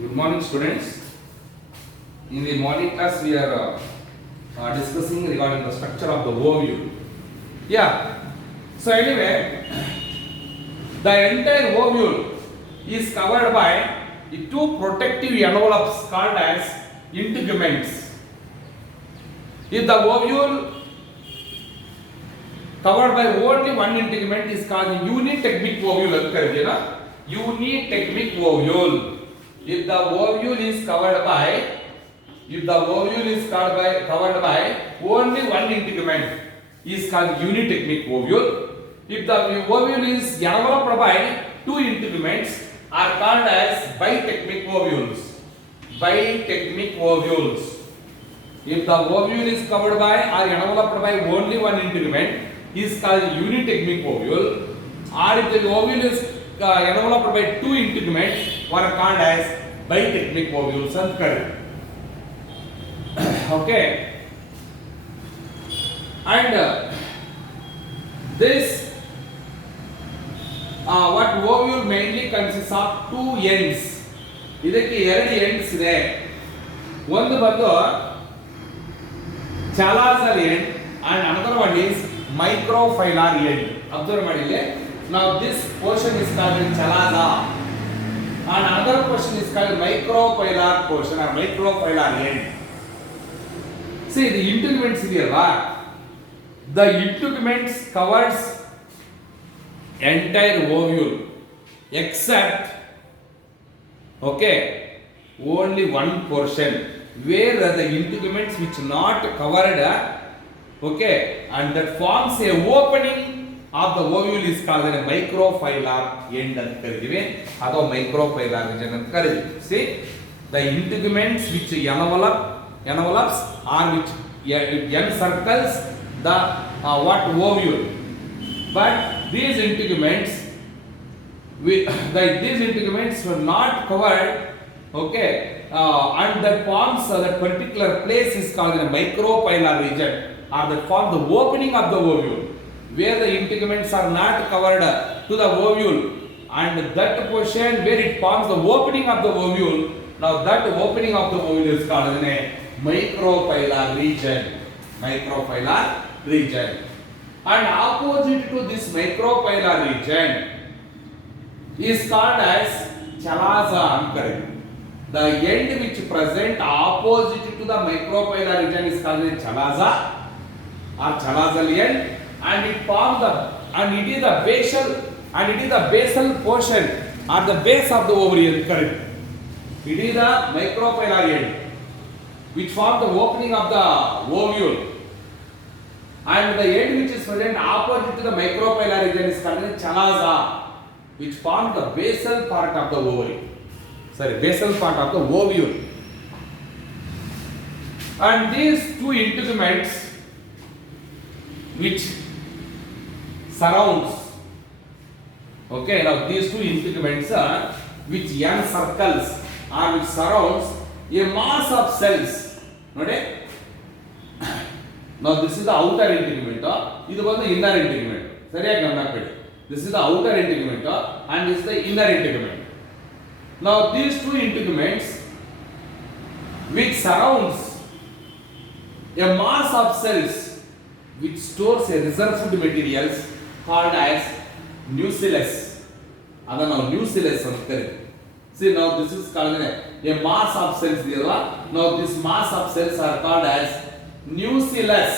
Good morning, students. In the morning class, we are discussing regarding the structure of the ovule. Yeah. So anyway, the entire ovule is covered by the two protective envelopes called as integuments. If the ovule covered by only one integument is called unitegmic ovule. Unitegmic ovule. If the ovule is covered by covered by only one integument is called unitegmic ovule. If the ovule is enveloped by two integuments are called as bitegmic ovules. Bitegmic ovules. If the ovule is covered by or enveloped by only one integument is called unitegmic ovule, or if the ovule is enveloped by two integuments are called as bitegmic ovules and correct. Okay, and this what ovule mainly consists of two ends. ಇದಕ್ಕೆ ಎರಡು ends ಇದೆ. ಒಂದು ಬಂದು chalazal end and another one is microphylar end. Observe ಮಾಡಿ ಇಲ್ಲಿ. Now this portion is called chalaza and another portion is called microphylar portion or microphylar end. See the integuments ಇದೆಯಲ್ಲ, the integuments covers entire ovule except only one portion where the integuments which not covered and that forms a opening of the ovule is called a microphylar end ಅಂತ ಕರೀತೀವಿ ಅಥವಾ microphylar region ಅಂತ ಕರೀತೀವಿ. See the integuments which envelopes or which encircles the what ovule, but these integuments were not covered and that forms that particular place is called a microphylar region or that forms the opening of the ovule where the integuments are not covered to the ovule and that portion where it forms the opening of the ovule. Now that opening of the ovule is called a microphylar region. Microphylar region. And opposite to this microphylar region is called as chalaza. The end which present opposite to the microphylar region is called a chalaza or chalazal end, and it forms it is the basal portion or the base of the ovary. Correct. It is the microphylar end which forms the opening of the ovule, and the end which is present opposite to the microphylar region is called a chalaza, which forms the basal part of the ovary. Basal part of the ovule. And these two integuments which surrounds, now these two integuments which encircles or which surrounds a mass of cells. Now this is the outer integument, this is the inner integument. This is the outer integument and this is the inner integument. Now these two integuments which surrounds a mass of cells which stores a reserve food materials called as nucellus. Now nucellus. See, now this is called a mass of cells. Now this mass of cells are called as nucellus.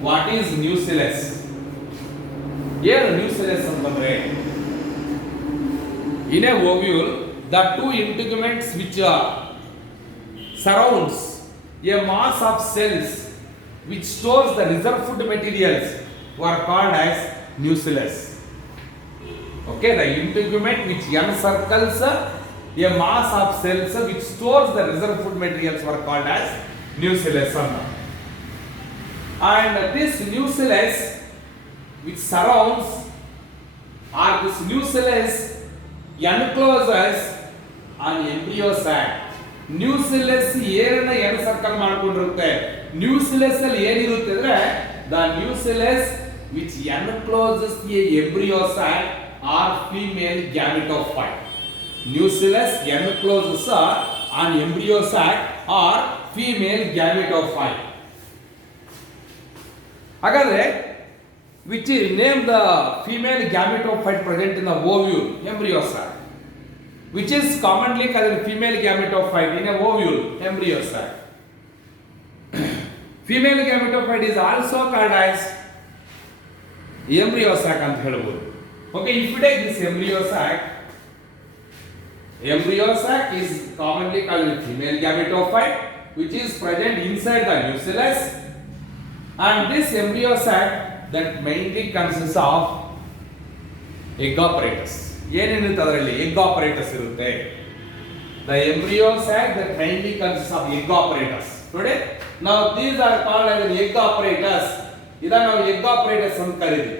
What is nucellus? Here nucellus in a ovule, the two integuments which surrounds a mass of cells which stores the reserve food materials were called as nucellus. The integument which encircles a mass of cells which stores the reserve food materials were called as nucellus. And this nucellus which surrounds or this nucellus encloses an embryo sac. Nucellus ಏನನ್ನ ಎನ್ಸರ್ಕಲ್ ಮಾಡ್ಕೊಂಡಿರುತ್ತೆ, nucellus ಅಲ್ಲಿ ಏನಿರುತ್ತೆ ಅಂದ್ರೆ the nucellus which encloses a embryo sac or female gametophyte. nucellus encloses an embryo sac or female gametophyte. ಹಾಗಾದ್ರೆ which is name the female gametophyte present in the ovule embryo sac, which is commonly called female gametophyte in a ovule embryo sac. Female gametophyte is also called as embryo sac ಅಂತ ಹೇಳಬಹುದು. Okay, if you take this embryo sac is commonly called female gametophyte, which is present inside the nucellus, and this embryo sac that mainly consists of egg apparatus. ಏನೇನಿರುತ್ತೆ ಅದರಲ್ಲಿ egg apparatus ಇರುತ್ತೆ. The embryo sac that mainly consists of egg apparatus. ನೋಡಿ, now these are called as egg apparatus. ಇದನ್ನ ನಾವು egg apparatus ಅಂತ ಕರೀತೀವಿ.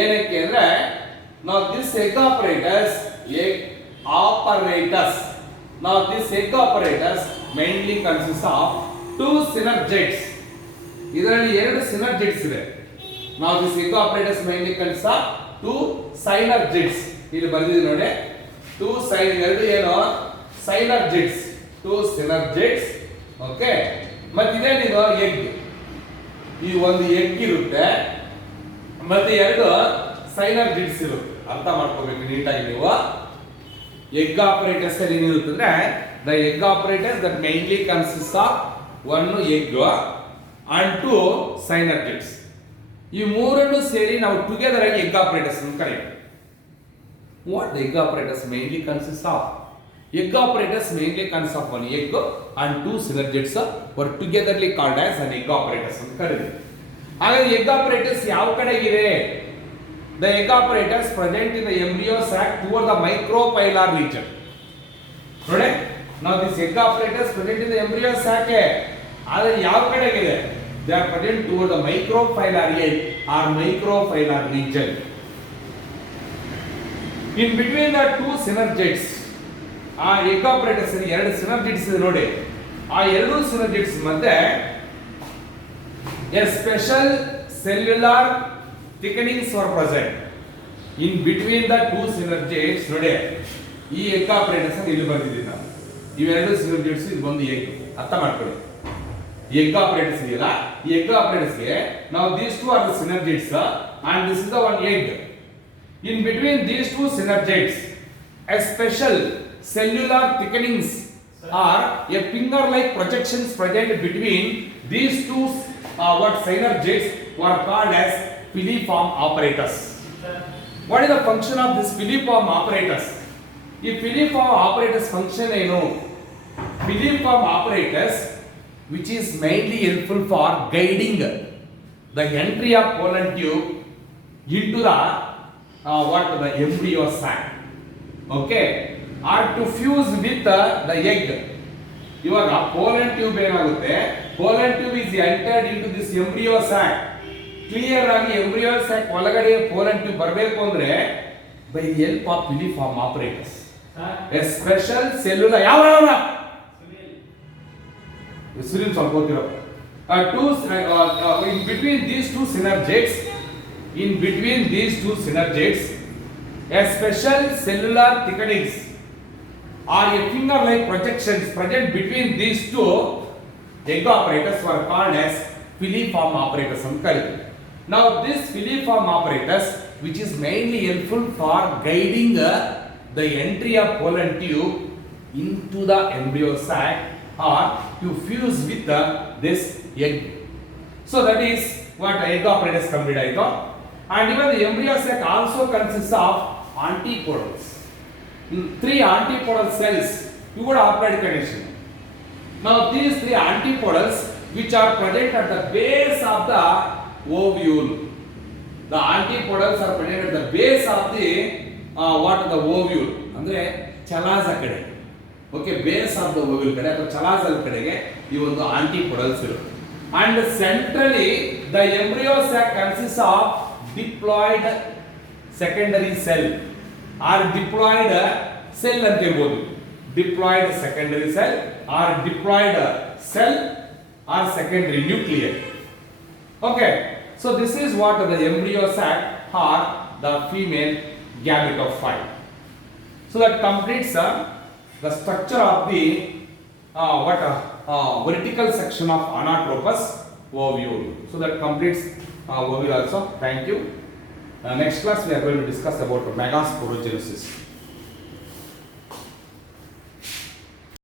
ಏನಕ್ಕೆ ಅಂದ್ರೆ now this egg apparatus mainly consists of two synergids. ಇದರಲ್ಲಿ ಎರಡು synergids ಇದೆ. now this egg apparatus mainly consists of two synergids. ಇಲ್ಲಿ ಬರೆದಿದೆ ನೋಡಿ, two ಎರಡು ಏನು synergids, two synergids. ಓಕೆ, ಮತ್ತೆ ಇದೇನಿದು ಎಗ್. ಈ ಒಂದು ಎಗ್ ಇರುತ್ತೆ ಮತ್ತೆ ಎರಡು ಸೈನರ್ಜಿಡ್ಸ್ ಇರುತ್ತೆ. ಅರ್ಥ ಮಾಡ್ಕೋಬೇಕು ನೀಟಾಗಿ ನೀವು. ಎಗ್ ಆಪರೇಟರ್ಸ್ ಅಲ್ಲಿ ಏನಿರುತ್ತೆ ಅಂದ್ರೆ the egg operators that mainly consist of one egg and two synergids. ಈ ಮೂರನ್ನು ಸೇರಿ ನಾವು ಟುಗೆದರ್ ಆಗಿ ಎಗ್ ಆಪರೇಟರ್ಸ್ ಅಂತ ಕರೀತೀವಿ. What egg operators mainly consist of? Egg apparatus mainly consists of one egg and two synergids were togetherly called as an egg apparatus ಅಂತ ಕರೀತೀವಿ. ಹಾಗಾದ್ರೆ egg apparatus ಯಾವ ಕಡೆಗಿದೆ? The egg apparatus present in the embryo sac toward the micropylar region. ನೋಡಿ, now this egg apparatus present in the embryo sac ಆದರೆ ಯಾವ ಕಡೆಗಿದೆ? They are present toward the micropylar end or micropylar region. In between the two synergids, ಆ egg operators ಎರಡು synergids ಇದೆ ನೋಡಿ, ಆ ಎರಡು synergids ಮಧ್ಯೆ a special cellular thickenings are present in between the two synergids. ನೋಡಿ, ಈ ಎಗ್ ಆಪರೇಟರ್ಸ್ ಇಲ್ಲಿ ಬಂದಿದ್ದೀವಿ ನಾವು. ಇವೆರಡು ಸಿನರ್ಜಿಡ್ಸ್ ಇದು ಒಂದು ಎಗ್. ಅರ್ಥ ಮಾಡ್ಕೊಳ್ಳಿ, ಎಗ್ ಆಪರೇಟರ್ಸ್ ಇದೆಯಲ್ಲ, ಈ ಎಗ್ ಆಪರೇಟರ್ಸ್ಗೆ ನಾವು these two are the synergids and this is the one egg. In between these two synergids a special cellular thickenings are a finger like projections present between these two synergids were called as filiform apparatus. What is the function of this filiform apparatus? If filiform apparatus function ಏನು? Filiform apparatus which is mainly helpful for guiding the entry of pollen tube into the the embryo sac. Okay, are to fuse with the egg. ಇವಾಗ pollen tube ಏನಾಗುತ್ತೆ? pollen tube is entered into this embryo sac. Clear ಆಗಿ embryo sac ಒಳಗಡೆ pollen tube ಬರಬೇಕು ಅಂದ್ರೆ by the help of filiform apparatus. A special cellular Sunil ಸ್ವಲ್ಪ ಹೋಗ್ತಿರೋ in between these two synergids a special cellular thickenings or a finger-like projections present between these two egg apparatus were called as filiform apparatus ಅಂತ ಕರೀತೀವಿ. Now this filiform apparatus which is mainly helpful for guiding the entry of pollen tube into the embryo sac or to fuse with this egg. So that is what egg apparatus complete ಆಯಿತು. And even the embryo sac also consists of antipodals. Three antipodal cells you got haploid condition. Now these three antipodals which are present at the base of the ovule. The antipodals are present at the base of the the ovule ಅಂದ್ರೆ ಚಲಾಸ ಕಡೆ. Okay, base of the ovule ಕಡೆ ಅಥವಾ ಚಲಾಸಲ್ ಕಡೆಗೆ ಈ ಒಂದು antipodals ಇರುತ್ತೆ. And centrally the embryo sac consists of diploid secondary cell or diploid cell ಅಂತ ಹೇಳ್ಬೋದು. Diploid secondary cell or diploid cell or secondary nucleus. Okay, so this is what the embryo sac or the female gametophyte. So that completes the structure of the vertical section of anatropous ovule. So that completes ovule also. Thank you. Next class we are going to discuss about megasporogenesis.